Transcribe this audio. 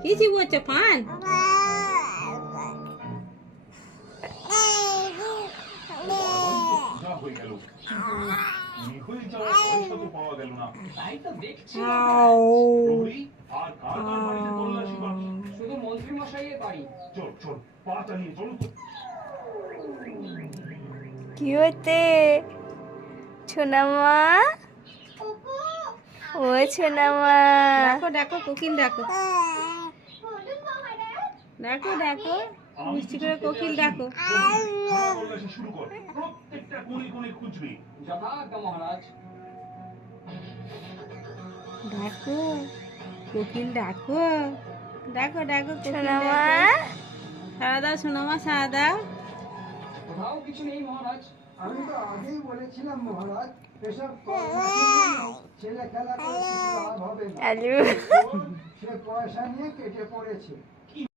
কি চিবোচ্ছে পান? শুধু মন্ত্রী মশাইয়ের বাড়ি। কি হতে ছোনামা? ও ছোনামা, ডাকো ডাকো কোকিল ডাকো, ডাকো ডাকো মিষ্টি করে কোকিল ডাকো। যথাজ্ঞা মহারাজ। ডাকো কোকিল ডাকো, ডাকো ডাকো কোকিল ছোনামা। ডাকো। সারা দাও সোনামা, সারা দাও। কোথাও কিছু নেই মহারাজ। আমি তো আগেই বলেছিলাম মহারাজ, এসব ছেলে খেলা করে কিছু লাভ হবে না। আলু সে পয়সা নিয়ে কেটে পড়েছে।